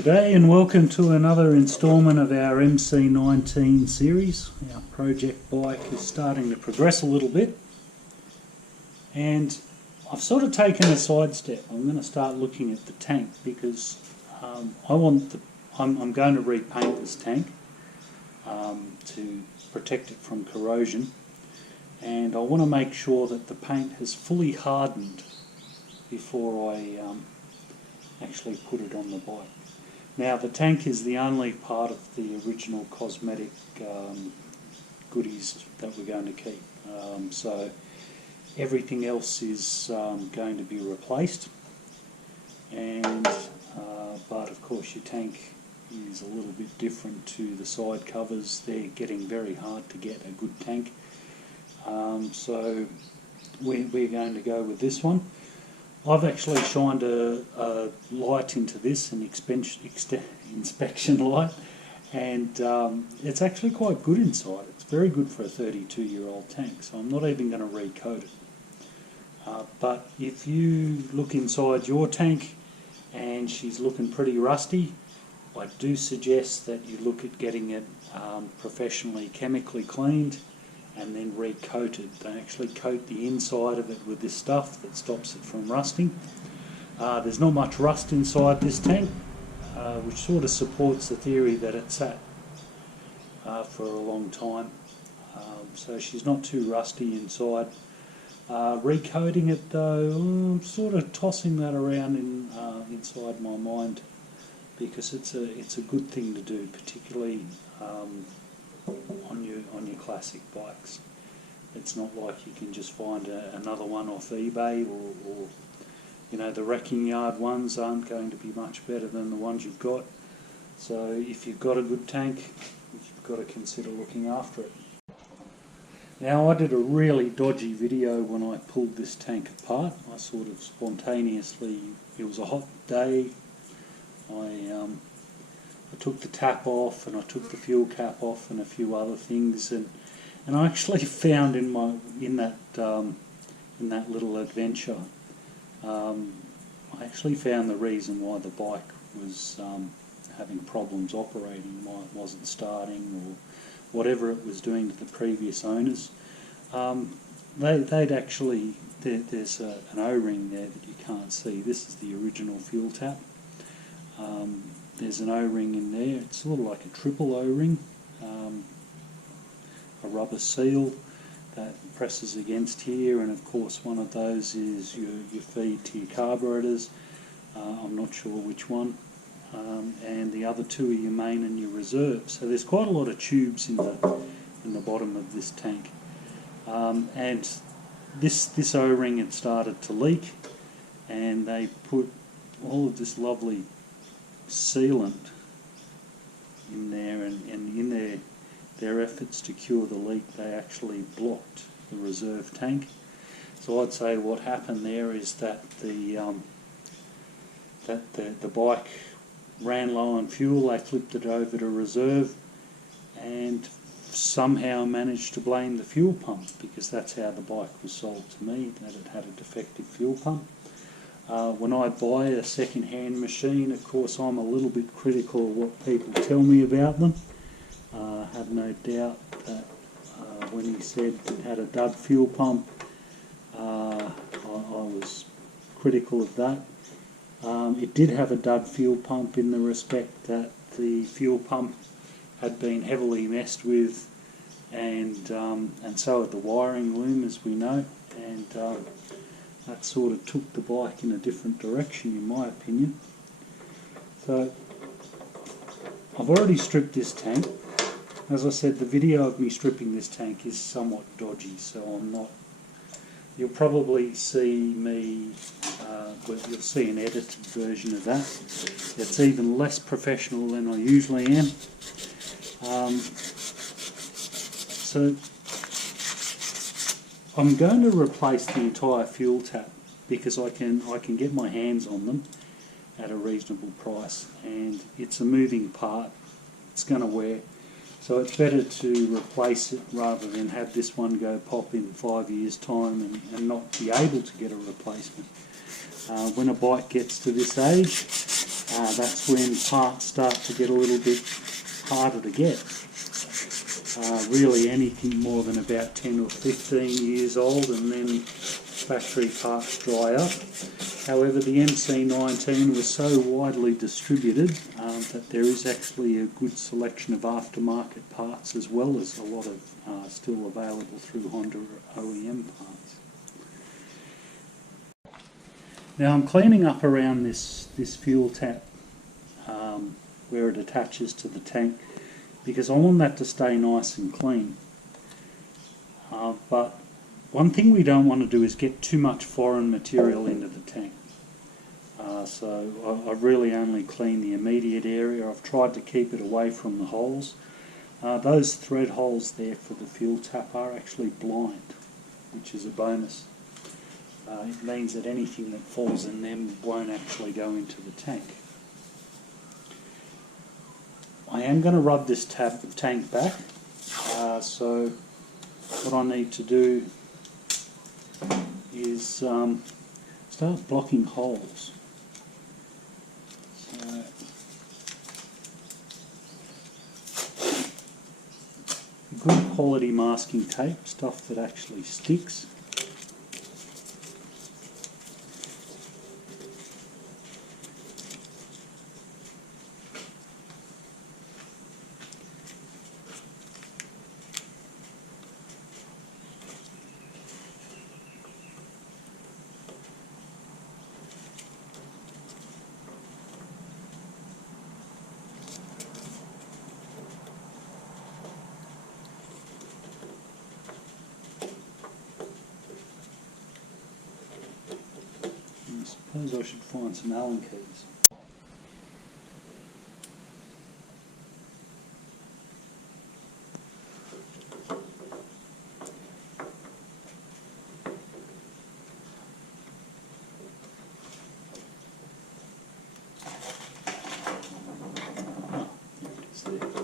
G'day and welcome to another instalment of our MC19 series. Our project bike is starting to progress a little bit, and I've sort of taken a sidestep. I'm going to start looking at the tank because I'm going to repaint this tank to protect it from corrosion, and I want to make sure that the paint has fully hardened before I actually put it on the bike. Now, the tank is the only part of the original cosmetic goodies that we're going to keep. So everything else is going to be replaced, and but of course your tank is a little bit different to the side covers. They're getting very hard to get a good tank, so we're going to go with this one. I've actually shined a light into this, an inspection light, and it's actually quite good inside. It's very good for a 32-year-old tank, so I'm not even going to recoat it. But if you look inside your tank and she's looking pretty rusty, I do suggest that you look at getting it professionally chemically cleaned and then recoated. They actually coat the inside of it with this stuff that stops it from rusting. There's not much rust inside this tank, which sort of supports the theory that it's sat for a long time. So she's not too rusty inside. Recoating it though, I'm sort of tossing that around inside my mind, because it's a good thing to do, particularly on your classic bikes. It's not like you can just find another one off eBay, or you know, the wrecking yard ones aren't going to be much better than the ones you've got. So if you've got a good tank, you've got to consider looking after it. Now, I did a really dodgy video when I pulled this tank apart. I sort of spontaneously, it was a hot day, I took the tap off and I took the fuel cap off and a few other things, and I actually found in that little adventure, I actually found the reason why the bike was having problems operating, why it wasn't starting or whatever it was doing to the previous owners. They'd actually, there's an O-ring there that you can't see. This is the original fuel tap. There's an O-ring in there. It's sort of like a triple O-ring, a rubber seal that presses against here, and of course one of those is your feed to your carburetors. I'm not sure which one, and the other two are your main and your reserve. So there's quite a lot of tubes in the bottom of this tank, and this O-ring had started to leak, and they put all of this lovely sealant in there, and in their efforts to cure the leak, they actually blocked the reserve tank. So I'd say what happened there is that the bike ran low on fuel. They flipped it over to reserve and somehow managed to blame the fuel pump, because that's how the bike was sold to me, that it had a defective fuel pump. When I buy a second-hand machine, of course, I'm a little bit critical of what people tell me about them. I have no doubt that when he said it had a dud fuel pump, I was critical of that. It did have a dud fuel pump in the respect that the fuel pump had been heavily messed with, and so had the wiring loom, as we know, and that sort of took the bike in a different direction, in my opinion. So I've already stripped this tank. As I said, the video of me stripping this tank is somewhat dodgy, so I'm not. You'll probably see me. You'll see an edited version of that. It's even less professional than I usually am. So I'm going to replace the entire fuel tap, because I can get my hands on them at a reasonable price, and it's a moving part. It's going to wear, so it's better to replace it rather than have this one go pop in 5 years' time and not be able to get a replacement. When a bike gets to this age, that's when parts start to get a little bit harder to get. Really anything more than about 10 or 15 years old, and then factory parts dry up. However, the MC19 was so widely distributed that there is actually a good selection of aftermarket parts, as well as a lot of still available through Honda OEM parts. Now I'm cleaning up around this fuel tap where it attaches to the tank, because I want that to stay nice and clean. But one thing we don't want to do is get too much foreign material into the tank. So I've really only cleaned the immediate area. I've tried to keep it away from the holes. Those thread holes there for the fuel tap are actually blind, which is a bonus. It means that anything that falls in them won't actually go into the tank. I am going to rub this tank back, so what I need to do is start blocking holes. So, good quality masking tape, stuff that actually sticks. I suppose I should find some Allen keys. Ah, there it is there.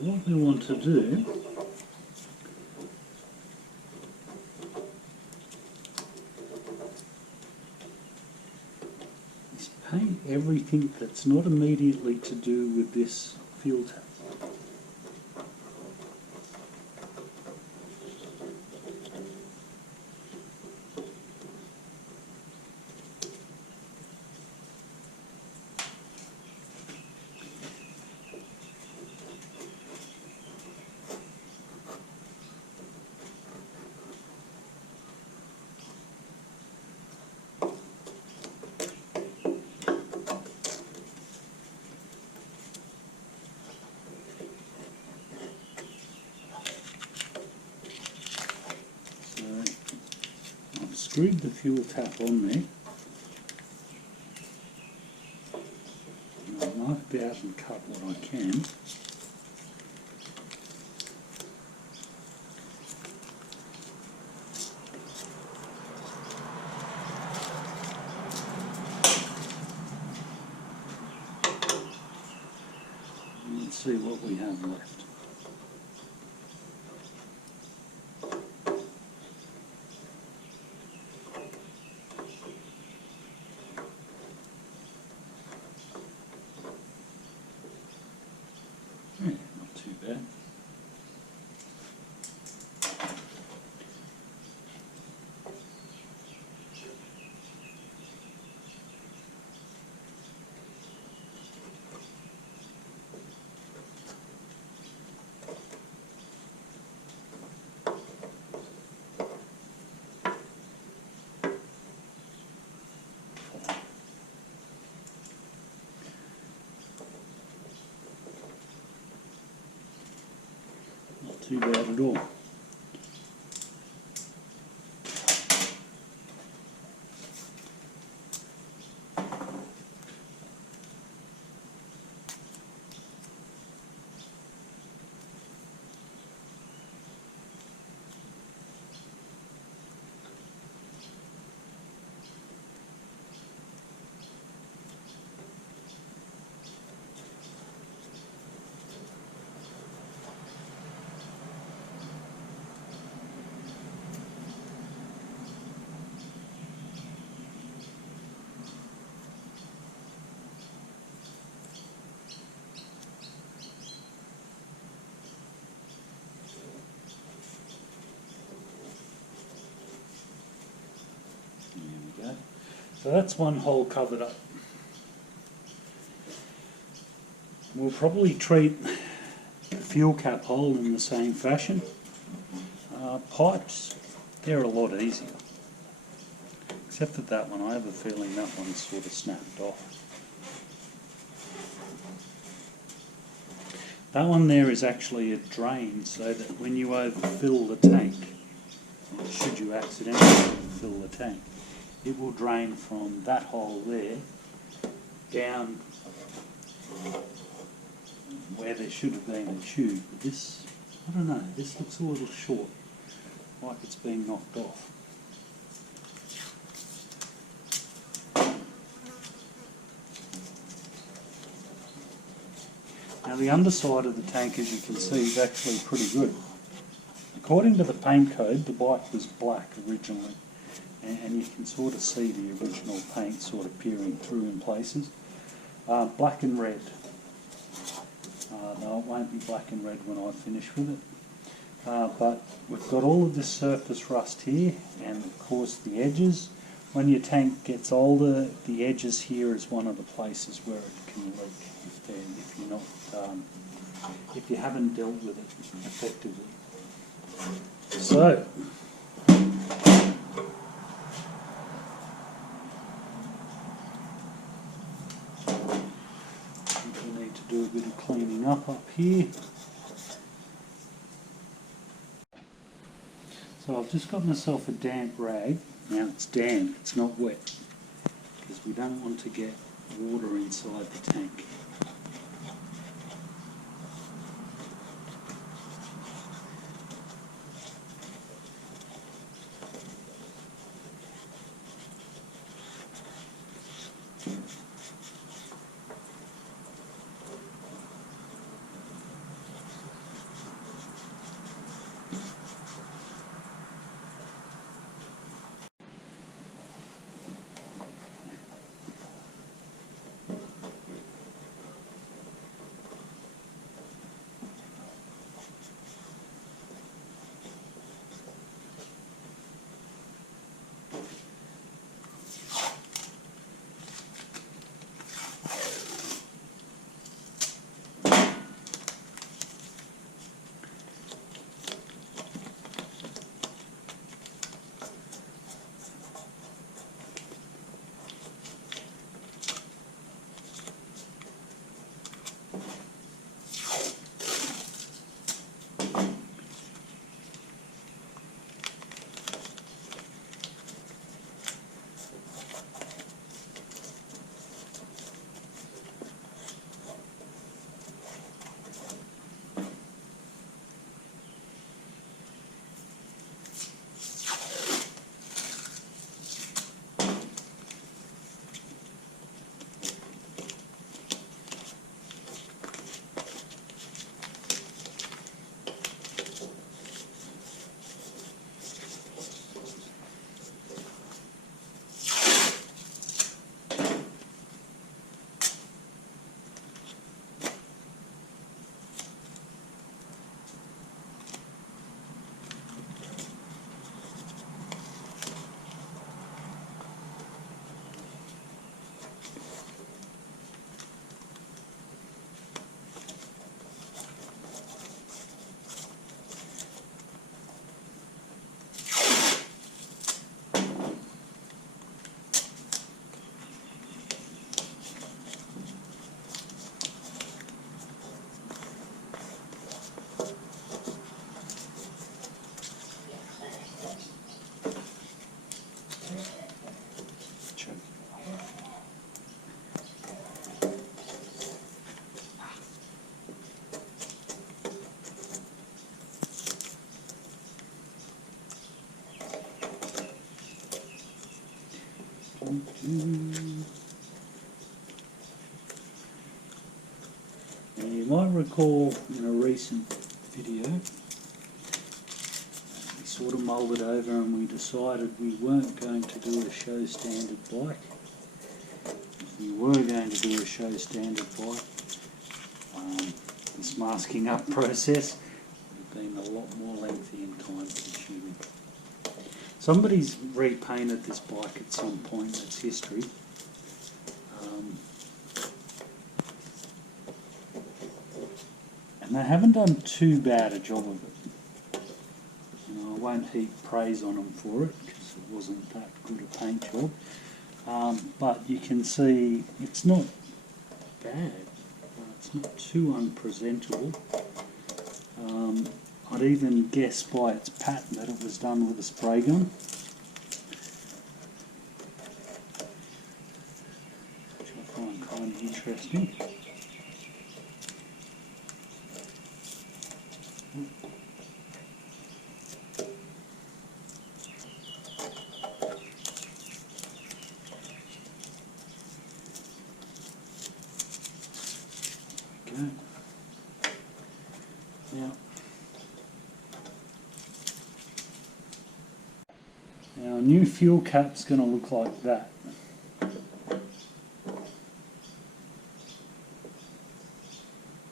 What we want to do is paint everything that's not immediately to do with this fuel tap. Screwed the fuel tap on there. I'll mark it out and cut what I can. And let's see what we have left. Not too bad. Not too bad at all. So that's one hole covered up. We'll probably treat the fuel cap hole in the same fashion. Pipes, they're a lot easier. Except that one, I have a feeling that one's sort of snapped off. That one there is actually a drain, so that when you overfill the tank, should you accidentally fill the tank, it will drain from that hole there down where there should have been a tube. But this, I don't know, this looks a little short, like it's been knocked off. Now the underside of the tank, as you can see, is actually pretty good. According to the paint code, the bike was black originally, and you can sort of see the original paint sort of peering through in places. Black and red. No, it won't be black and red when I finish with it. But we've got all of this surface rust here, and of course the edges. When your tank gets older, the edges here is one of the places where it can leak if you haven't dealt with it effectively. So, we need to do a bit of cleaning up here. So I've just got myself a damp rag. Now it's damp, it's not wet, because we don't want to get water inside the tank. Now you might recall in a recent video we sort of moulded over and we decided we weren't going to do a show standard bike. If we were going to do a show standard bike, this masking up process would have been a lot more lengthy and time consuming. Somebody's repainted this bike at some point, that's history. And they haven't done too bad a job of it. You know, I won't heap praise on them for it because it wasn't that good a paint job. But you can see it's not bad. It's not too unpresentable. I'd even guess by its pattern that it was done with a spray gun. Which I find kind of interesting. Okay. Now a new fuel cap's going to look like that.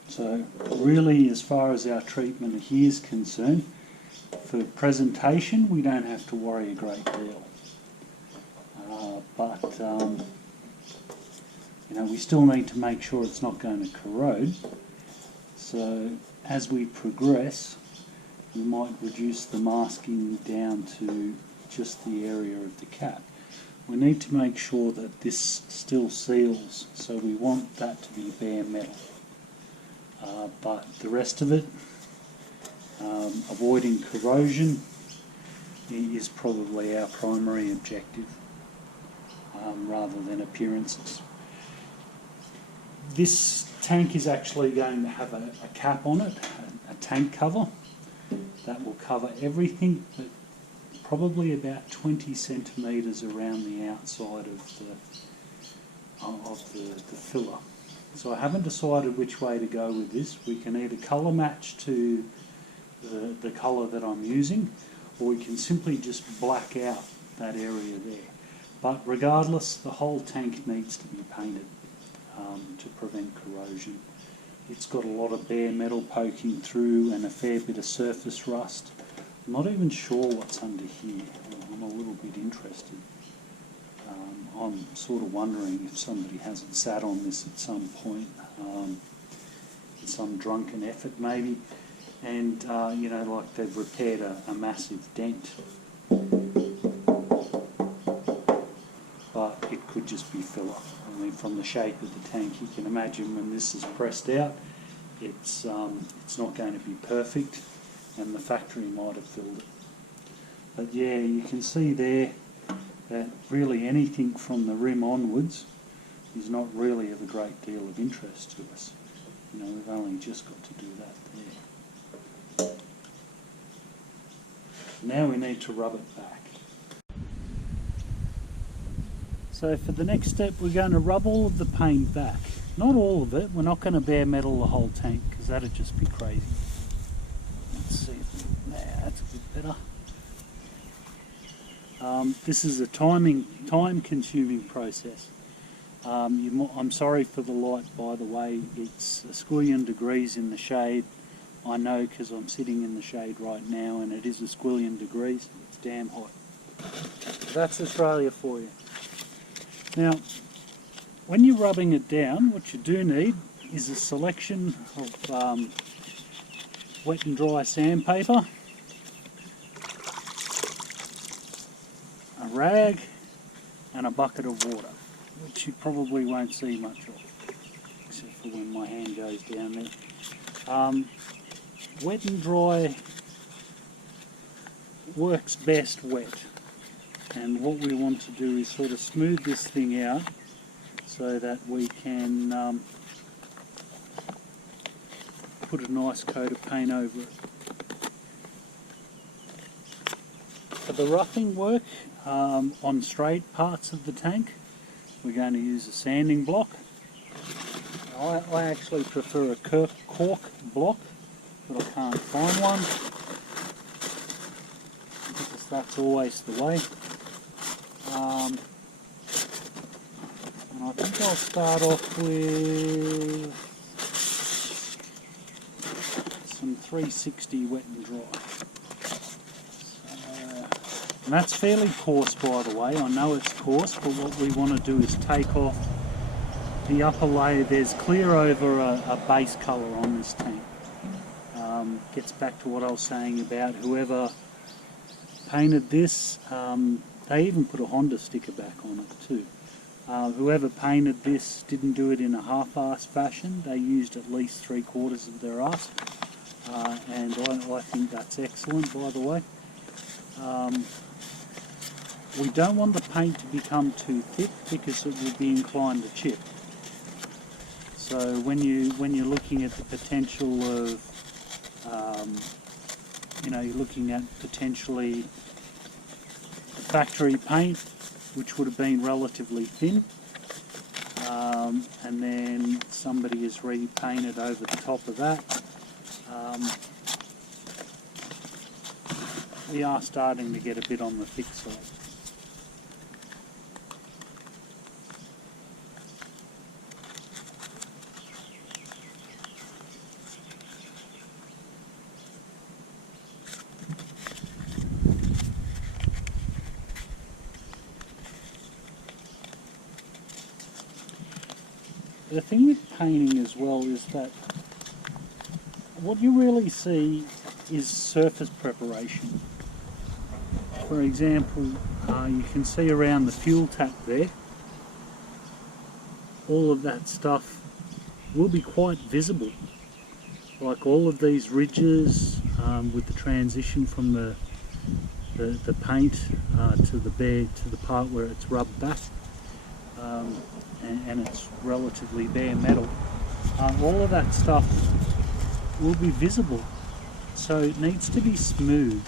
So really, as far as our treatment here is concerned, for presentation we don't have to worry a great deal. But you know, we still need to make sure it's not going to corrode. So as we progress, we might reduce the masking down to just the area of the cap. We need to make sure that this still seals, so we want that to be bare metal. But the rest of it, avoiding corrosion is probably our primary objective, rather than appearances. This tank is actually going to have a cap on it, a tank cover, that will cover everything but probably about 20 centimetres around the outside of the filler. So I haven't decided which way to go with this. We can either colour match to the colour that I'm using, or we can simply just black out that area there. But regardless, the whole tank needs to be painted to prevent corrosion. It's got a lot of bare metal poking through and a fair bit of surface rust. I'm not even sure what's under here. I'm a little bit interested. I'm sort of wondering if somebody hasn't sat on this at some point, in some drunken effort maybe, and you know, like they've repaired a massive dent. But it could just be filler. I mean, from the shape of the tank, you can imagine when this is pressed out, it's not going to be perfect, and the factory might have filled it. But yeah, you can see there that really anything from the rim onwards is not really of a great deal of interest to us. You know, we've only just got to do that there. Now we need to rub it back. So for the next step, we're going to rub all of the paint back. Not all of it. We're not going to bare metal the whole tank because that'd just be crazy. Let's see. That's a bit better. This is a time-consuming process. I'm sorry for the light, by the way. It's a squillion degrees in the shade. I know because I'm sitting in the shade right now, and it is a squillion degrees. It's damn hot. That's Australia for you. Now, when you're rubbing it down, what you do need is a selection of wet and dry sandpaper, a rag, and a bucket of water, which you probably won't see much of, except for when my hand goes down there. Wet and dry works best wet. And what we want to do is sort of smooth this thing out so that we can put a nice coat of paint over it. For the roughing work on straight parts of the tank, we're going to use a sanding block. I actually prefer a cork block, but I can't find one because that's always the way. And I think I'll start off with some 360 wet and dry. So, And that's fairly coarse, by the way. I know it's coarse, but what we want to do is take off the upper layer. There's clear over a base colour on this tank. Gets back to what I was saying about whoever painted this. They even put a Honda sticker back on it too. Whoever painted this didn't do it in a half-assed fashion. They used at least 3/4 of their ask, and I think that's excellent, by the way. We don't want the paint to become too thick because it will be inclined to chip. So when you're looking at the potential of, you're looking at potentially the factory paint, which would have been relatively thin, and then somebody has repainted over the top of that. We are starting to get a bit on the thick side. The thing with painting as well is that what you really see is surface preparation. For example, you can see around the fuel tap there, all of that stuff will be quite visible. Like all of these ridges with the transition from the paint to the part where it's rubbed back. And it's relatively bare metal. All of that stuff will be visible, so it needs to be smooth.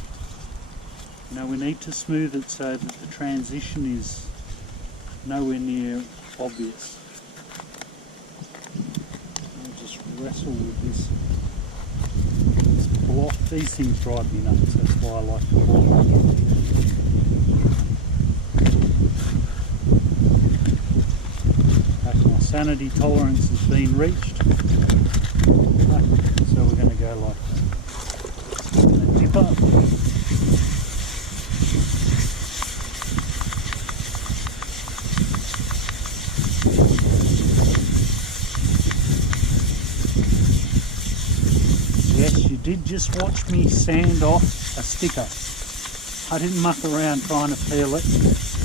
We need to smooth it so that the transition is nowhere near obvious. I'll just wrestle with this block. These things drive me nuts, that's why I like to block them. Sanity tolerance has been reached, so we're going to go like that. And dip up. Yes, you did just watch me sand off a sticker. I didn't muck around trying to peel it.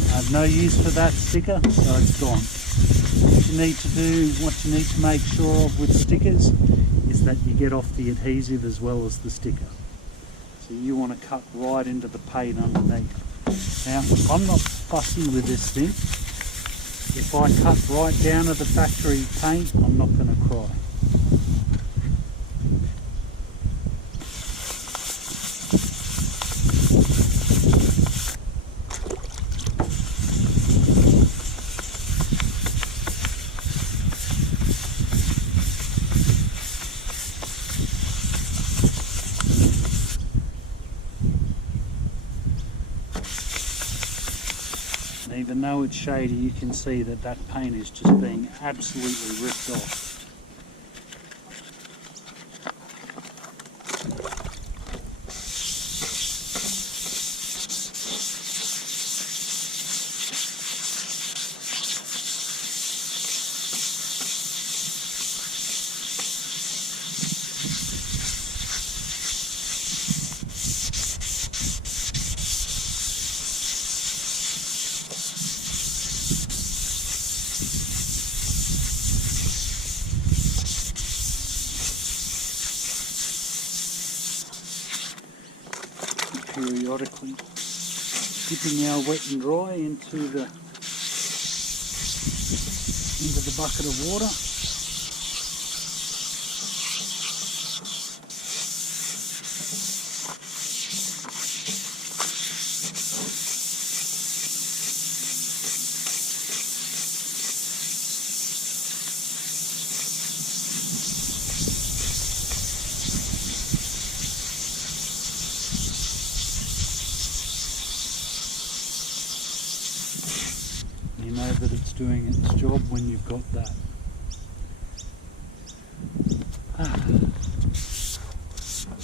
I have no use for that sticker, so it's gone. What you need to make sure of with stickers is that you get off the adhesive as well as the sticker. So you want to cut right into the paint underneath. Now, I'm not fussy with this thing. If I cut right down to the factory paint, I'm not going to cry. Even though it's shady, you can see that that paint is just being absolutely ripped off. Periodically dipping our wet and dry into the bucket of water. You know that it's doing its job when you've got that.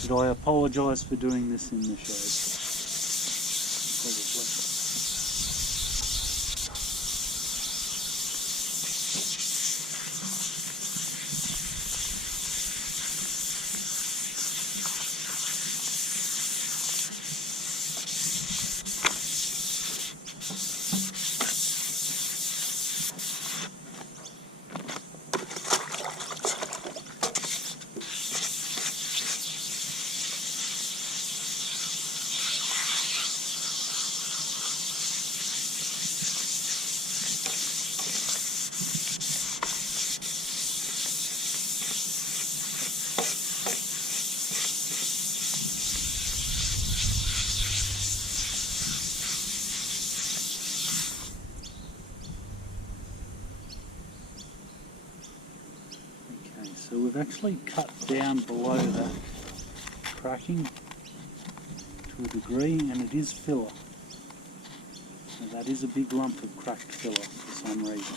Did I apologise for doing this in the shade? Probably. actually cut down below that cracking to a degree, and it is filler. So that is a big lump of cracked filler for some reason.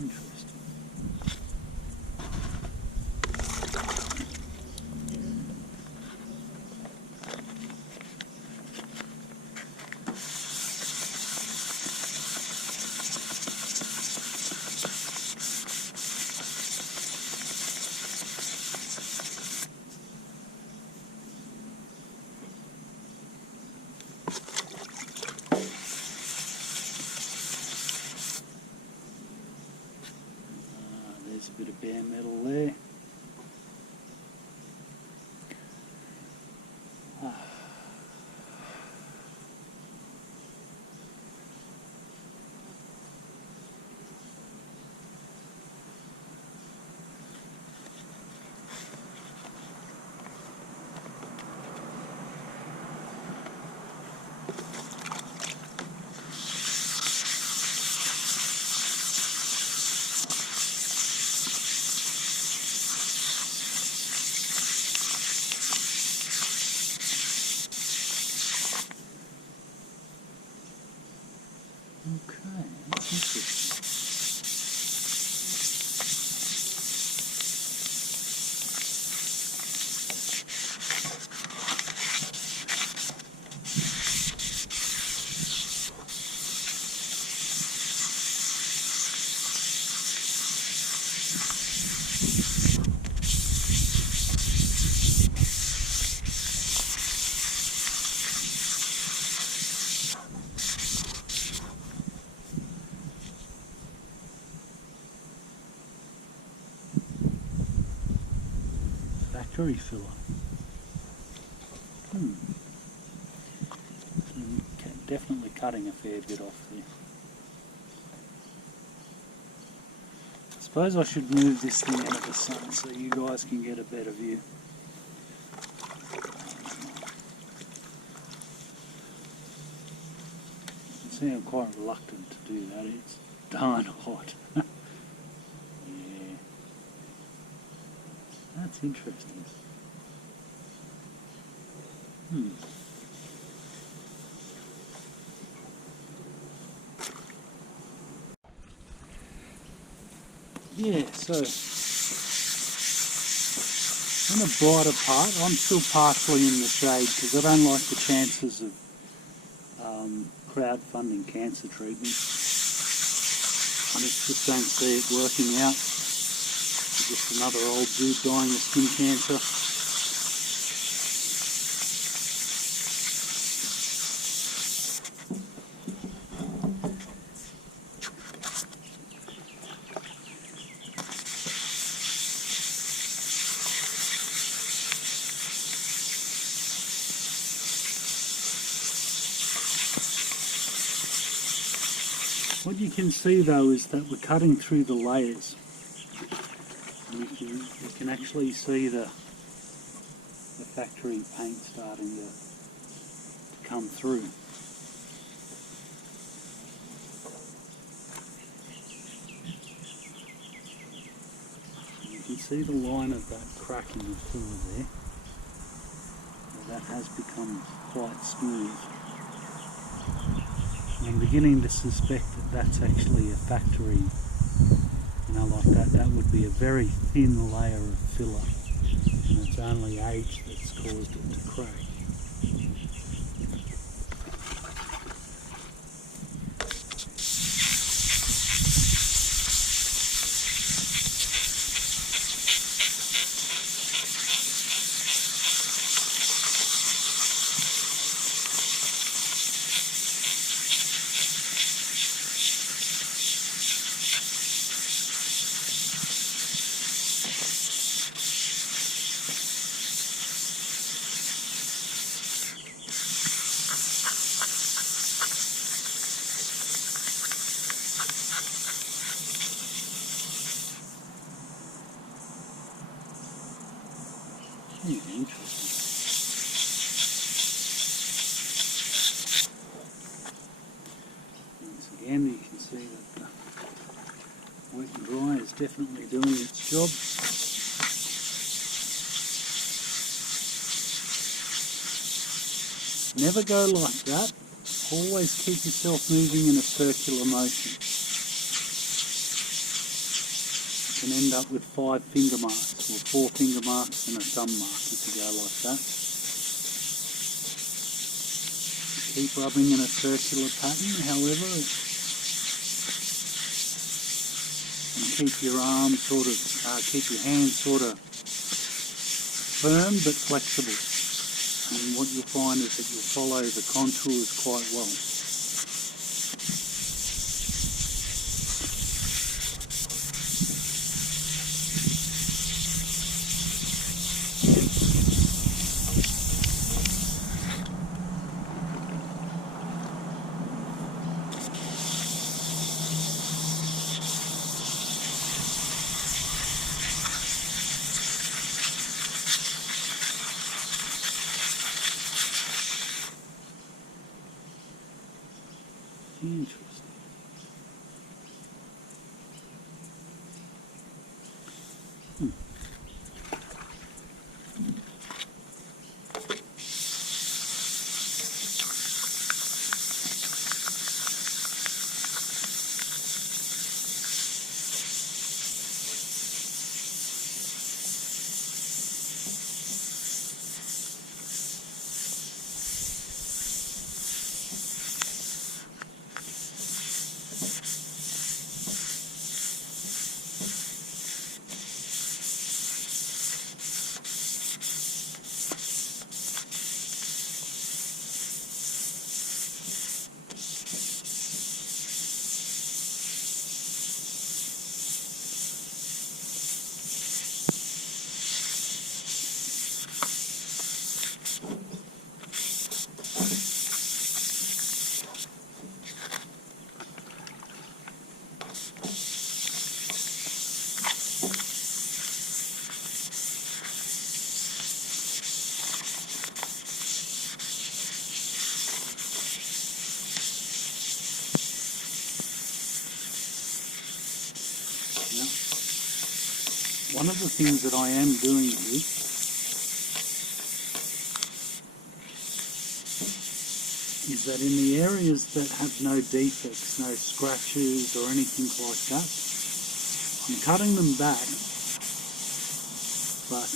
Interesting. There's a bit of bare metal there. Okay, that's interesting. Factory filler. Definitely cutting a fair bit off there. I suppose I should move this thing out of the sun so you guys can get a better view. You can see I'm quite reluctant to do that. It's darn hot. Yeah. That's interesting. Yeah, so in a brighter part, I'm still partially in the shade because I don't like the chances of crowdfunding cancer treatment. I just don't see it working out. Just another old dude dying of skin cancer. What you can see though is that we're cutting through the layers. And you can actually see the factory paint starting to come through. You can see the line of that crack in the filler there. That has become quite smooth. I'm beginning to suspect that that's actually a factory, like that would be a very thin layer of filler, and it's only age that's caused it to crack. definitely doing its job. Never go like that. Always keep yourself moving in a circular motion. You can end up with 5 finger marks or 4 finger marks and a thumb mark if you go like that. Keep rubbing in a circular pattern, however, and keep your arms keep your hands sort of firm but flexible. And what you'll find is that you'll follow the contours quite well. Interesting. One of the things that I am doing here is that in the areas that have no defects, no scratches or anything like that, I'm cutting them back, but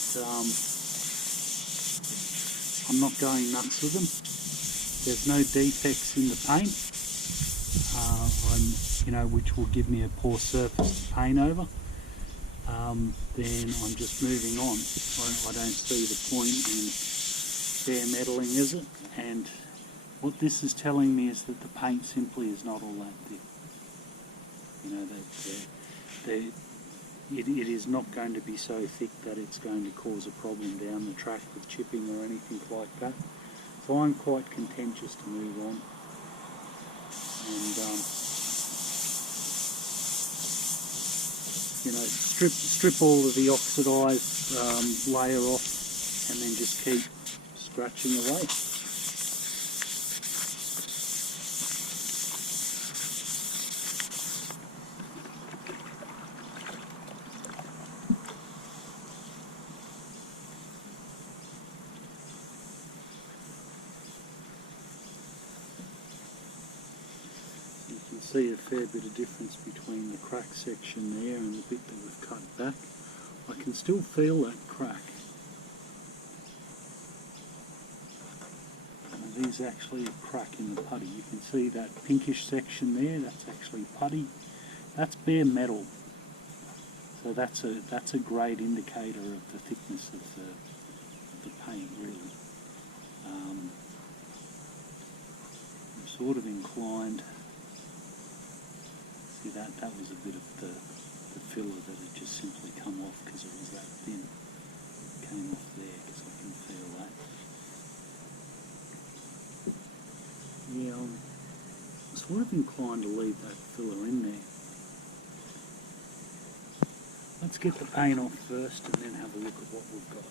I'm not going nuts with them. There's no defects in the paint, which will give me a poor surface to paint over. Then I'm just moving on. I don't see the point in bare metaling, is it? And what this is telling me is that the paint simply is not all that thick. It is not going to be so thick that it's going to cause a problem down the track with chipping or anything like that. So I'm quite contentious to move on. And strip all of the oxidized layer off, and then just keep scratching away. See a fair bit of difference between the crack section there and the bit that we've cut back. I can still feel that crack. There's actually a crack in the putty. You can see that pinkish section there, that's actually putty. That's bare metal. So that's a great indicator of the thickness of the paint, really. I'm sort of inclined. See, that was a bit of the filler that had just simply come off because it was that thin. It came off there because I can feel that. Yeah, I'm sort of inclined to leave that filler in there. Let's get the paint off first and then have a look at what we've got.